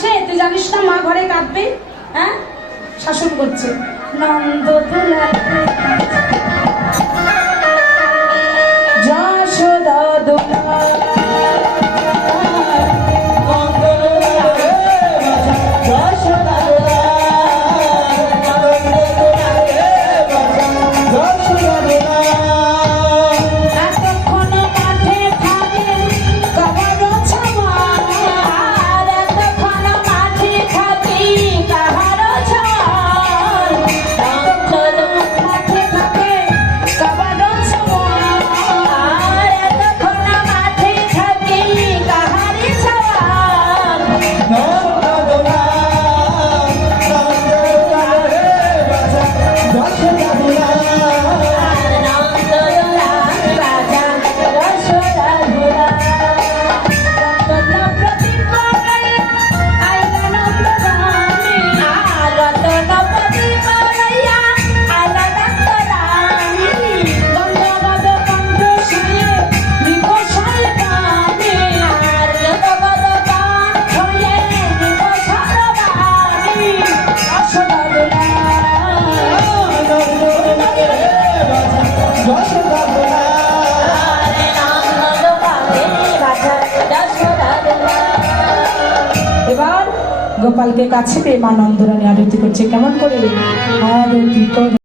আসে তুই জানিস না মা ঘরে কাঁদবে? হ্যাঁ, শাসন করছে নন্দ দুলাল যশোদা দুলাল গোপালকে কাছে পেয়ে মা নন্দরানী আরতি করছে। কেমন করে? আরতি করে